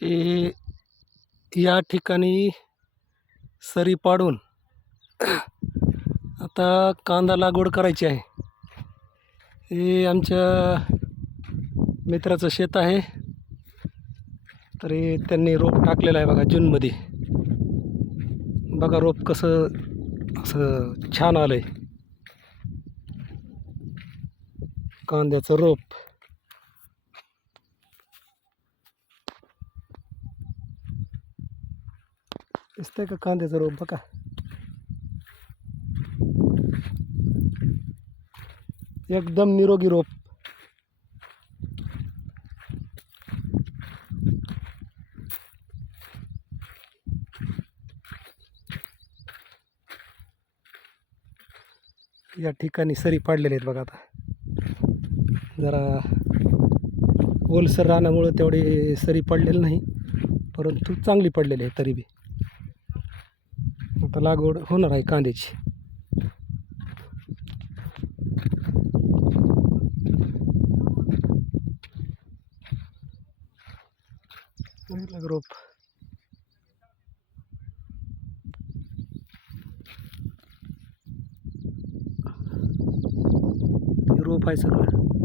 हे या ठिकाणी सरी पाडून आता कांदा लागवड करायची आहे. हे आमच्या मित्राचं शेत आहे. तर हे त्यांनी रोप टाकलेलं आहे बघा जूनमध्ये. बघा रोप कसं असं छान आलं आहे, कांद्याचं रोप. दिसतंय का कांद्याचं रोप? बघा एकदम निरोगी रोप. या ठिकाणी सरी पाडलेले आहेत बघा. आता जरा ओलसर रानामुळं तेवढे सरी पडलेली नाही, परंतु चांगली पडलेली आहे तरी बी. आता लागवड होणार आहे कांद्याची. रोप रोप आहे सगळं.